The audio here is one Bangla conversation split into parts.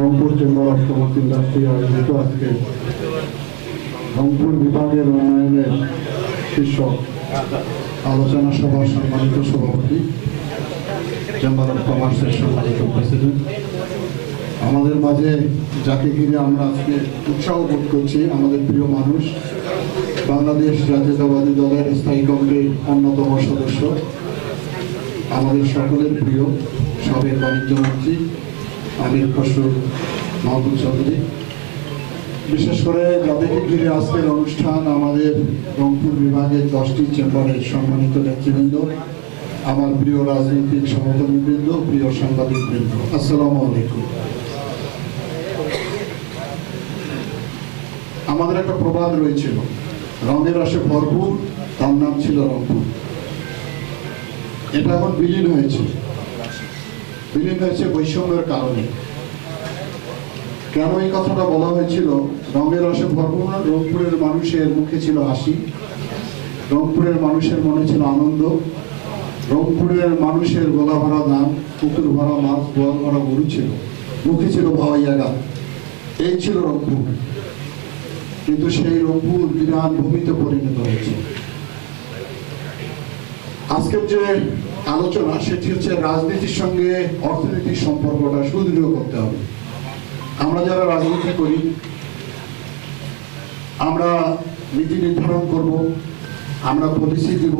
Rangpur chamber of commerce industry আয়োজিত আজকে রংপুর বিভাগের উন্নয়নের শীর্ষক আলোচনা সভার সম্মানিত সভাপতি, চেম্বার অফ কমার্সের সম্মানিত প্রেসিডেন্ট। আমাদের মাঝে যাকে ঘিরে আমরা আজকে উৎসাহ বোধ করছি, আমাদের প্রিয় মানুষ, বাংলাদেশ জাতীয়তাবাদী দলের স্থায়ী কমিটির অন্যতম সদস্য, আমাদের সকলের প্রিয় সাবেক বাণিজ্য মন্ত্রী আমির খসরু মাহবুব চৌধুরী। বিশেষ করে যাদেরকে ঘিরে আজকের অনুষ্ঠান আমাদের রংপুর বিভাগের দশটি চেম্বারের সম্মানিত নেতৃবৃন্দ, আমার প্রিয় রাজনৈতিক সহকর্মীবৃন্দ, প্রিয় সাংবাদিকবৃন্দ, আসসালামু আলাইকুম। আমাদের একটা প্রবাদ রয়েছিল, রঙের রসে ভরপুর, তার নাম ছিল রংপুর। এটা এখন বিলীন হয়েছে। বিলীন হয়েছে বৈষম্যের কারণে। কেন এই কথাটা বলা হয়েছিল? রঙের রসে ভরপুর রংপুরের মানুষের মুখে ছিল হাসি। রংপুরের মানুষের মনে ছিল আনন্দ। রংপুরের মানুষের গলা ভরা ধান পুকুর ভরা মাছ গোয়াল ভরা গরু ছিল। মুখে ছিল ভাওয়াইয়া গান। এই ছিল রংপুর। কিন্তু সেই রংপুর বিরাট ভূমিতে পরিণত হয়েছে। আজকের যে আলোচনা সেটি হচ্ছে রাজনীতির সঙ্গে অর্থনীতির সম্পর্কটা সুদৃঢ় করতে হবে। আমরা যারা রাজনীতি করি, আমরা নীতি নির্ধারণ করব, আমরা পলিসি দিব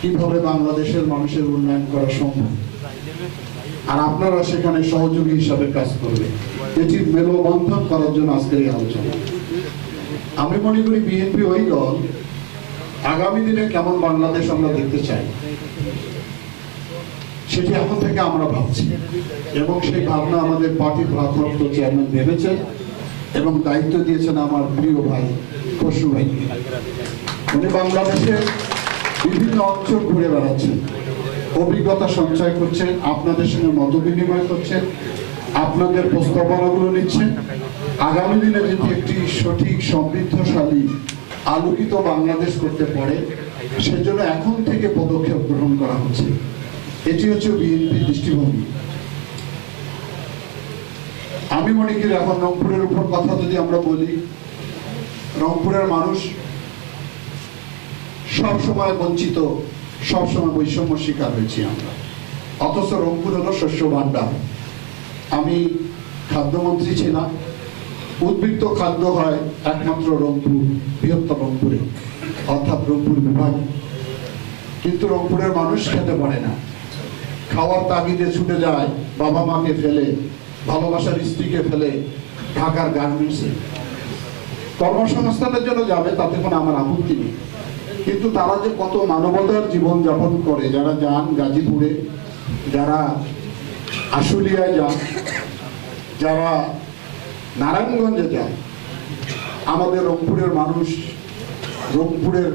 কীভাবে বাংলাদেশের মানুষের উন্নয়ন করা সম্ভব। আর আপনারা সেখানে সহযোগী হিসাবে কাজ করবে এটি মেলবন্ধন করার জন্য আজকের এই আলোচনা। আমি মনে করি বিএনপি ওই দল, আগামী দিনে কেমন বাংলাদেশ আমরা দেখতে চাই সেটি এখন থেকে আমরা ভাবছি। এবং সেই ভাবনা আমাদের পার্টির ভারপ্রাপ্ত চেয়ারম্যান ভেবেছেন এবং দায়িত্ব দিয়েছেন আমার প্রিয় ভাই খসরু ভাই। উনি বাংলাদেশের বিভিন্ন অঞ্চল ঘুরে বেড়াচ্ছেন, অভিজ্ঞতা সঞ্চয় করছেন, আপনাদের সঙ্গে মত বিনিময় করছেন, আপনাদের প্রস্তাবনাগুলো নিচ্ছেন। আগামী দিনে যদি একটি সঠিক, সমৃদ্ধশালী, আলোকিত বাংলাদেশ করতে পারে, সেজন্য এখন থেকে পদক্ষেপ গ্রহণ করা হচ্ছে। এটি হচ্ছে বিএনপি দৃষ্টিভঙ্গি। আমি মনে করি এখন রংপুরের উপর কথা যদি আমরা বলি, রংপুরের মানুষ সব সময় বঞ্চিত সব সময় বৈষম্য শিকার হয়েছি আমরা। অথচ রংপুর হলো শস্য ভাণ্ডার। আমি খাদ্যমন্ত্রী ছিলাম, উদ্বৃত্ত খাদ্য হয় একমাত্র রংপুর, বৃহত্তর রংপুরে, অর্থাৎ রংপুর বিভাগ। কিন্তু রংপুরের মানুষ খেতে পারে না। খাওয়ার তাগিদে ছুটে যায়, বাবা মাকে ফেলে, ভালোবাসার স্ত্রীকে ফেলে, ঢাকার গার্মেন্টসে। কর্মসংস্থানের জন্য যাবে, তাতে কোনো আমার আপত্তি নেই। কিন্তু তারা যে কত মানবতার জীবন যাপন করে, যারা যান গাজীপুরে, যারা আশুলিয়ায় যান, যারা নারায়ণগঞ্জে যায় আমাদের রংপুরের মানুষ, রংপুরের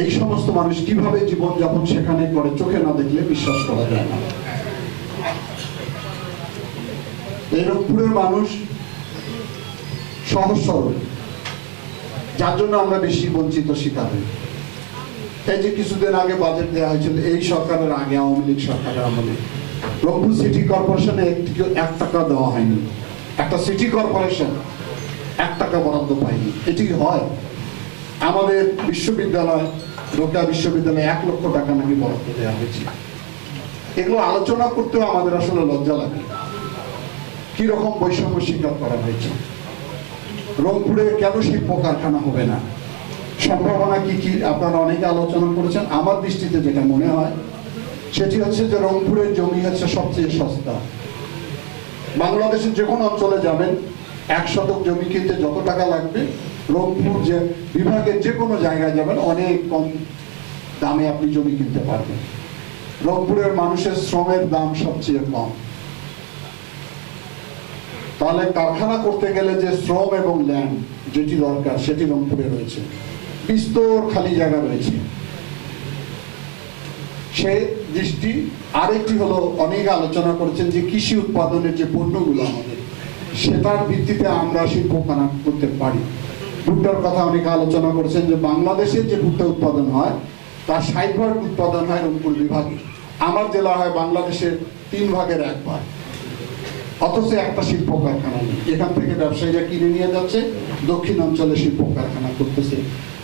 এই সমস্ত মানুষ কীভাবে জীবন যাপন সেখানে করে চোখে না দেখলে বিশ্বাস করা যায় না? এই রংপুরের মানুষ সহজ যার জন্য আমরা বেশি বঞ্চিত শিকার। এই যে কিছুদিন আগে বাজেট দেওয়া হয়েছিল, এই সরকারের আগে, আওয়ামী লীগ সরকারের আমলে। রংপুর সিটি কর্পোরেশনে এক টাকা দেওয়া হয়নি। একটা সিটি কর্পোরেশন এক টাকা বরাদ্দ পায়নি। এটি হয় আমাদের বিশ্ববিদ্যালয় ঢাকা বিশ্ববিদ্যালয়ে এক লক্ষ টাকা নাকি বরাদ্দ দেওয়া হয়েছে এগুলো আলোচনা করতেও আমাদের আসলে লজ্জা লাগে। কীরকম বৈষম্য স্বীকার করা হয়েছে? রংপুরে কেন শিল্প কারখানা হবে না? সম্ভাবনা কি কি? আপনারা অনেকে আলোচনা করেছেন। আমার দৃষ্টিতে যেটা মনে হয়, সেটি হচ্ছে যে রংপুরের জমি হচ্ছে সবচেয়ে সস্তা। বাংলাদেশের যে কোনো অঞ্চলে যাবেন, এক শতক জমি কিনতে যত টাকা লাগবে রংপুর যে বিভাগের যে কোনো জায়গায় যাবেন, অনেক কম দামে আপনি জমি কিনতে পারবেন। রংপুরের মানুষের শ্রমের দাম সবচেয়ে কম। তাহলে কারখানা করতে গেলে যে শ্রম এবং ল্যান্ড যেটি দরকার, সেটি রংপুরে রয়েছে। বিস্তর খালি জায়গা রয়েছে। সে দৃষ্টি আরেকটি হলো, অনেক আলোচনা করেছেন যে কৃষি উৎপাদনের যে পণ্যগুলো আমাদের, সেটার ভিত্তিতে আমরা শিল্প করতে পারি। ভুট্টার কথা অনেকে আলোচনা করেছেন যে বাংলাদেশের যে ভুট্টা উৎপাদন হয়, তার ষাট ভাগ উৎপাদন হয় রংপুর বিভাগে। আমার জেলা হয় বাংলাদেশের তিন ভাগের এক ভাগ। অথচ একটা শিল্প কারখানা নেই। এখান থেকে ব্যবসায়ীরা কিনে নিয়ে যাচ্ছে, দক্ষিণ অঞ্চলে শিল্প কারখানা করতেছে।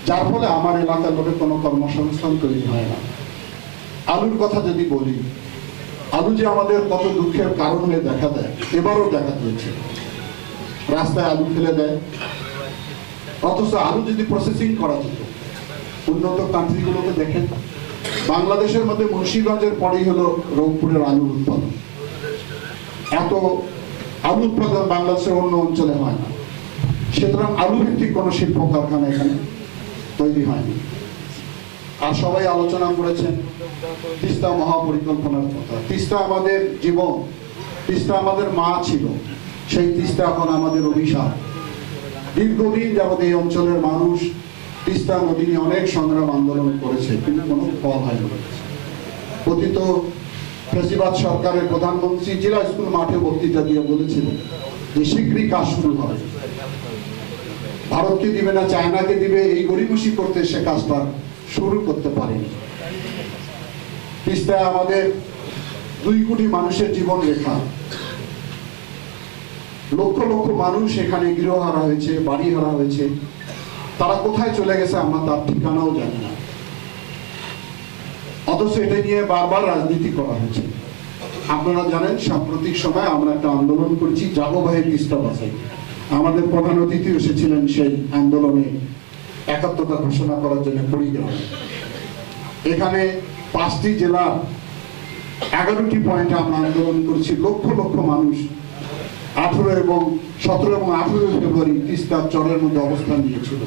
যার ফলে আমার এলাকার লোকের কোনো কর্মসংস্থান তৈরি হয় না। আলুর কথা যদি বলি, আলু যে আমাদের কত দুঃখের কারণ হয়ে দেখা দেয়, এবারও দেখা দিয়েছে। রাস্তায় আলু ফেলে দেয় অথচ আলু যদি প্রসেসিং করা যেত উন্নত কান্ট্রিগুলোকে দেখেন। বাংলাদেশের মধ্যে মুন্সিগঞ্জের পরেই হলো রংপুরের আলুর উৎপাদন। এত আলু উৎপাদন বাংলাদেশের অন্য অঞ্চলে হয় না। সুতরাং আলু ভিত্তিক কোনো শিল্প কারখানা এখানে তৈরি হয়নি। আর সবাই আলোচনা করেছেন, তিস্তা মহাপরিকল্পনার কথা। তিস্তা আমাদের জীবন, তিস্তা আমাদের মা ছিল। সেই তিস্তা এখন আমাদের অভিশাপ। দীর্ঘদিন যাবত এই অঞ্চলের মানুষ তিস্তা নদী নিয়ে অনেক সংগ্রাম আন্দোলন করেছে, কিন্তু কোনো ফল হয়নি পতিত ফেসিবাদ সরকারের প্রধানমন্ত্রী জেলা স্কুল মাঠে বক্তৃতা দিয়ে বলেছিলেন যে শীঘ্রই কাজ শুরু হবে। ভারতকে দিবে না, চায়নাকে দিবে, এই গরিবসি করতে সে কাজটা শুরু করতে পারেনি। তিস্তায় আমাদের দুই কোটি মানুষের জীবন রেখা লক্ষ লক্ষ মানুষ এখানে গৃহহারা হয়েছে বাড়ি হারা হয়েছে। তারা কোথায় চলে গেছে আমরা তার ঠিকানাও জানি না। অথচ এটা নিয়ে বারবার রাজনীতি করা হয়েছে। আপনারা জানেন, সাম্প্রতিক সময় আমরা একটা আন্দোলন করেছি ভাই তিস্তা বাসাই আমাদের প্রধান অতিথি এসেছিলেন সেই আন্দোলনে। একাত্মতা ঘোষণা করার জন্য কুড়িগ্রামে এখানে পাঁচটি জেলার এগারোটি পয়েন্টে আমরা আন্দোলন করছি, লক্ষ লক্ষ মানুষ। আঠেরো এবং সতেরো এবং আঠেরো ফেব্রুয়ারি তিস্তার চরের মধ্যে অবস্থান নিয়েছিল।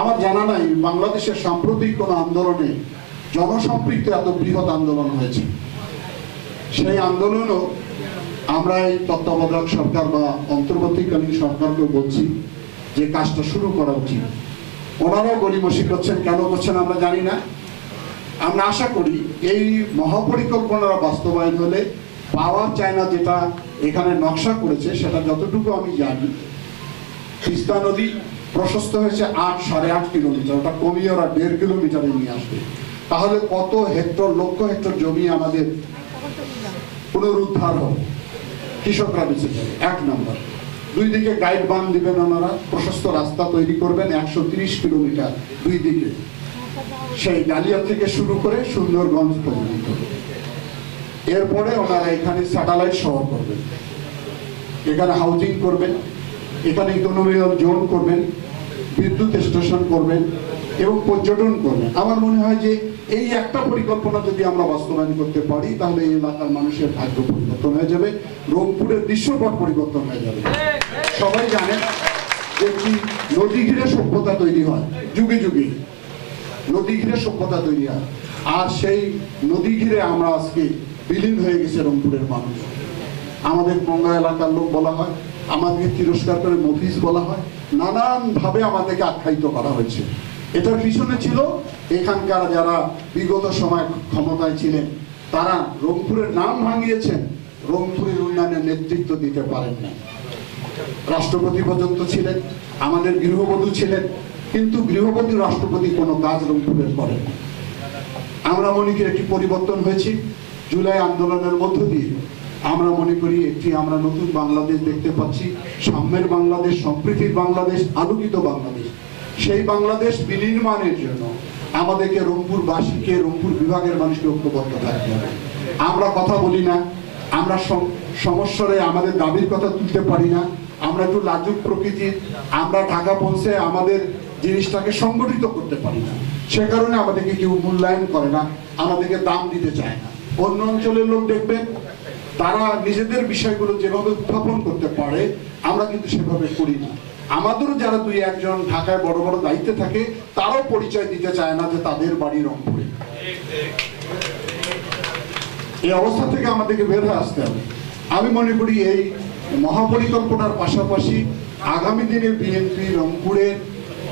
আমার জানা নাই, বাংলাদেশের সাম্প্রতিক কোন আন্দোলনে জনসম্পৃক্ত এত বৃহৎ আন্দোলন হয়েছে। সেই আন্দোলনও আমরা এই তত্ত্বাবধায়ক সরকার বা অন্তর্বর্তীকালীন সরকারকে বলছি যে কাজটা শুরু করা উচিত। ওনারাও গরিমসি করছেন, কেন করছেন আমরা জানি না। আমরা আশা করি এই মহাপরিকল্পনার বাস্তবায়ন হলে পাওয়ার চায়না যেটা এখানে নকশা করেছে, সেটা যতটুকু আমি জানি, তিস্তা নদী প্রশস্ত হয়েছে আট, সাড়ে আট কিলোমিটার, ওটা কমিয়ে ওরা দেড় কিলোমিটারে নিয়ে আসবে। তাহলে কত হেক্টর, লক্ষ হেক্টর জমি আমাদের পুনরুদ্ধার হবে? কৃষকরা বেঁচে যাবে, এক নম্বর। দুই দিকে গাইড বান দিবেন ওনারা, প্রশস্ত রাস্তা তৈরি করবেন একশো তিরিশ কিলোমিটার দুই দিকে। সেই ডালিয়া থেকে শুরু করে সুন্দরগঞ্জ পর্যন্ত। এরপরে ওনারা এখানে স্যাটেলাইট শহর করবেন এখানে হাউজিং করবেন, এখানে ইকোনমিক্যাল জোন করবেন, বিদ্যুৎ স্টেশন করবেন এবং পর্যটন করবেন। আমার মনে হয় যে এই একটা পরিকল্পনা যদি আমরা বাস্তবায়ন করতে পারি, তাহলে এই এলাকার মানুষের ভাগ্য পরিবর্তন হয়ে যাবে, রংপুরের দৃশ্যপট পরিবর্তন হয়ে যাবে। সবাই জানেন যে একটি নদী ঘিরে সভ্যতা তৈরি হয়, যুগে যুগে। নদী ঘিরে সভ্যতা তৈরি হয়। আর সেই নদী ঘিরে আমরা আজকে বিলীন হয়ে গেছে রংপুরের মানুষ। আমাদের গঙ্গা এলাকার লোক বলা হয়, আমাদেরকে তিরস্কার করে মফিজ বলা হয় নানান ভাবে আমাদেরকে আখ্যায়িত করা হয়েছে। এটার পিছনে ছিল এখানকার যারা বিগত সময় ক্ষমতায় ছিলেন, তারা রংপুরের নাম ভাঙিয়েছেন, রংপুরের উন্নয়নের নেতৃত্ব দিতে পারেন না রাষ্ট্রপতি পর্যন্ত ছিলেন, আমাদের গৃহবধূ ছিলেন, কিন্তু গৃহবধূ রাষ্ট্রপতি কোনো কাজ রংপুরের করেন আমরা মনে করি একটি পরিবর্তন হয়েছে জুলাই আন্দোলনের মধ্য দিয়ে আমরা মনে করি একটি আমরা নতুন বাংলাদেশ দেখতে পাচ্ছি। সাম্যের বাংলাদেশ, সম্প্রীতির বাংলাদেশ, আলোকিত বাংলাদেশ। সেই বাংলাদেশ বিনির্মাণের জন্য আমাদেরকে রংপুরবাসীকে, রংপুর বিভাগের মানুষকে ঐক্যবদ্ধ থাকতে হবে। আমরা কথা বলি না, আমরা সম- সমস্যারে আমাদের দাবির কথা তুলতে পারি না। আমরা একটু লাজুক প্রকৃতির আমরা ঢাকা পৌঁছে আমাদের জিনিসটাকে সংগঠিত করতে পারি না। সে কারণে আমাদেরকে কেউ মূল্যায়ন করে না, আমাদেরকে দাম দিতে চায় না। অন্য অঞ্চলের লোক দেখবেন, তারা নিজেদের বিষয়গুলো যেভাবে উত্থাপন করতে পারে, আমরা কিন্তু সেভাবে করি না। আমাদেরও যারা দুই একজন ঢাকায় বড় বড় দায়িত্বে থাকে, তারাও পরিচয় দিতে চায় না যে তাদের বাড়ি রংপুরে। এই অবস্থা থেকে আমাদেরকে বের হয়ে আসতে হবে। আমি মনে করি এই মহাপরিকল্পনার পাশাপাশি আগামী দিনে বিএনপি রংপুরের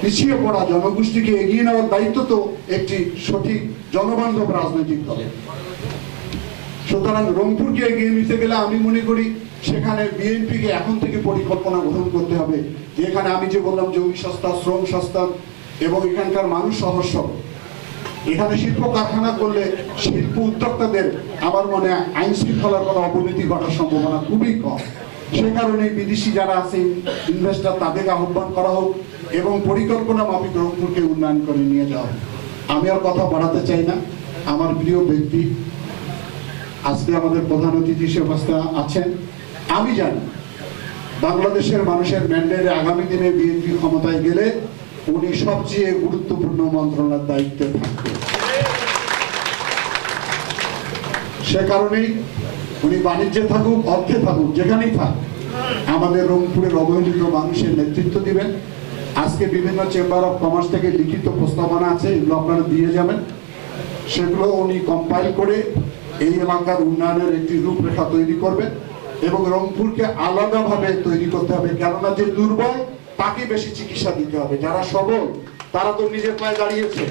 পিছিয়ে পড়া জনগোষ্ঠীকে এগিয়ে নেওয়ার দায়িত্ব তো একটি সঠিক জনবান্ধব রাজনৈতিক দলের। সুতরাং রংপুরকে এগিয়ে নিতে গেলে আমি মনে করি সেখানে বিএনপিকে এখন থেকে পরিকল্পনা গ্রহণ করতে হবে। যে এখানে আমি যে বললাম জমি সস্তা, শ্রম সস্তা এবং এখানকার মানুষ সহজ এখানে শিল্প কারখানা করলে শিল্প উদ্যোক্তাদের আমার মনে হয় আইন শৃঙ্খলার কোনো অবনতি ঘটার সম্ভাবনা খুবই কম। সে কারণে বিদেশি যারা আছে ইনভেস্টর তাদেরকে আহ্বান করা হোক এবং পরিকল্পনা মাফিক রংপুরকে উন্নয়ন করে নিয়ে যাওয়া। আমি আর কথা বাড়াতে চাই না। আমার প্রিয় ব্যক্তি আজকে আমাদের প্রধান অতিথি হিসেবে আছেন। আমি জানি বাংলাদেশের মানুষের ম্যান্ডেটে আগামী দিনে বিএনপি ক্ষমতায় গেলে উনি সবচেয়ে গুরুত্বপূর্ণ মন্ত্রণার দায়িত্বে থাকবেন। সে কারণেই উনি বাণিজ্যে থাকুক, অর্থে থাকুক, যেখানেই থাক, আমাদের রংপুরের অবহেলিত মানুষের নেতৃত্ব দিবেন। আজকে বিভিন্ন চেম্বার অফ কমার্স থেকে লিখিত প্রস্তাবনা আছে, এগুলো আপনারা দিয়ে যাবেন। সেগুলো উনি কম্পাইল করে এই এলাকার উন্নয়নের একটি রূপরেখা তৈরি করবেন এবং রংপুরকে আলাদাভাবে তৈরি করতে হবে। কেননা যে দুর্বল, তাকে বেশি চিকিৎসা দিতে হবে। যারা সবল, তারা তো নিজের পায়ে দাঁড়িয়েছে।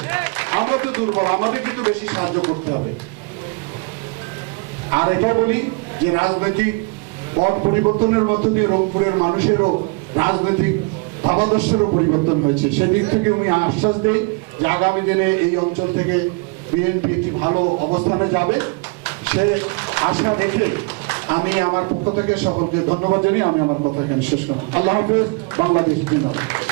আমরা তো দুর্বল, আমাদের কিন্তু বেশি সাহায্য করতে হবে। আর এটা বলি যে রাজনৈতিক পট পরিবর্তনের মধ্য দিয়ে রংপুরের মানুষেরও রাজনৈতিক ভাবাদর্শেরও পরিবর্তন হয়েছে। সেদিক থেকে আমি আশ্বাস দিই যে আগামী দিনে এই অঞ্চল থেকে বিএনপি একটি ভালো অবস্থানে যাবে। আশা রেখে আমি আমার পক্ষ থেকে সকলকে ধন্যবাদ জানিয়ে আমি আমার কথা এখানে শেষ করব আল্লাহ হাফেজ, বাংলাদেশ জিন্দাবাদ।